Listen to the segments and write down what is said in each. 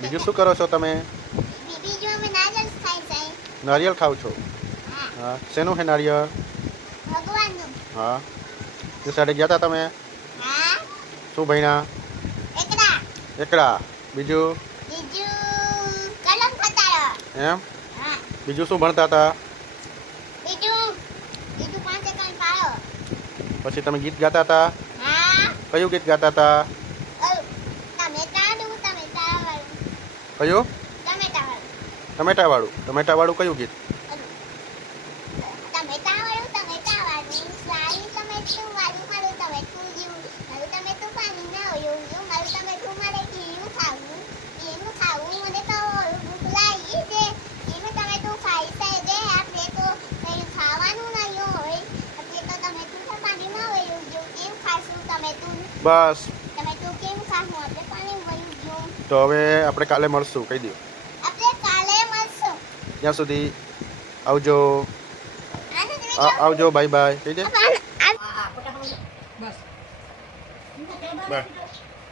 બીજું શું કરો છો તમે બીજું અમે નારિયેળ ખાઈ જાય નારિયેળ ખાવ છો હા હા શેનું છે નારિયેળ ભગવાનનું હા તે સાઈડે ગયા હતા તમે હા શું ભણ્યા એકડા એકડા બીજું બીજું કલમ ખતારો એમ હા બીજું શું ભણતા હતા બીજું બીજું પાંચે કઈ પાડો પછી તમે ગીત ગાતા હતા હા કયું ગીત ગાતા હતા કયું? ટમેટા વાળું ટમેટાવાળું. ટમેટાવાળું કયું ગીત? તમે તાવાળું તમે તાવાળું સારી તમે તું વાળું મારું તમે તું જીવું મારું તમે તું પાણી ના હોય એવું મારું તમે તું મારે કીયું ખાવું. એનું ખાવું મને તો ભૂખ લાગી છે. એનું તમે તું ખાઈ છે જે આપણે તો કંઈ ખાવાનું નહીં હોય. એટલે તો તમે તું તો ના હોય એવું જેવું કેમ ખાશું તમે તું. બસ. તો હવે આપણે કાલે મળશું કહી દો આપણે કાલે મળશું ત્યાં સુધી આવજો આને તમે આ- આવજો બાય બાય કહી દે આ- બસ બસ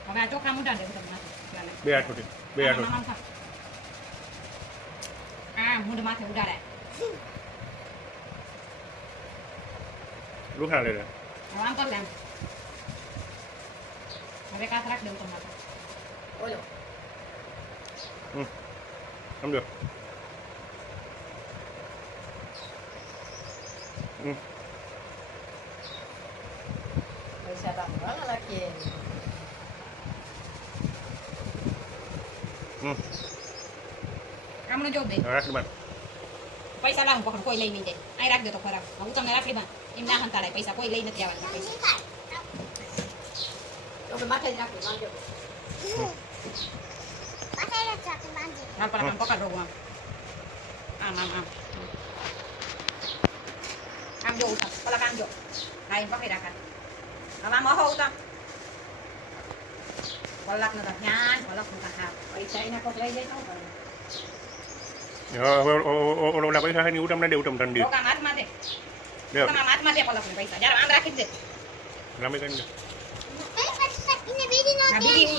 હવે આ ચોખા મૂઢા દે બધા માથે ચાલે બે આઠોટી બે આમ, આમ, આમ ખા. આ મૂઢ માથે ઉડાડે લુખા લે હવે આમ કર લે આમ હવે કાત રાખ દઉં તમારે ઓલો સમજો પૈસા આપણે રાખીએ આમણે જો બે પૈસા લાવું પકડ કોઈ લઈ નહીં જાય અહીં રાખજો તો ખરાબ હું તમને રાખી દઉં એમ ના હંતાડાય પૈસા કોઈ લઈ નથી આવવાના પૈસા તો માથે જ રાખી હાલ પર આમ પકડ રહું આમ આમ આમ આમ આમ જો ઉઠા પલક આમ જો એમ પકડી રાખા હવે આમ અહો ઉતા પલક નો ધ્યાન પલક નો હા પૈસા એના કોક લઈ જાય તો ઓલા પૈસા હે ને ઉટમ ના દે ઉટમ ઠંડી ઓકા હાથમાં દે ઓકા તમારા હાથમાં દે પલક પૈસા જ્યારે આમ રાખી દે રામે નો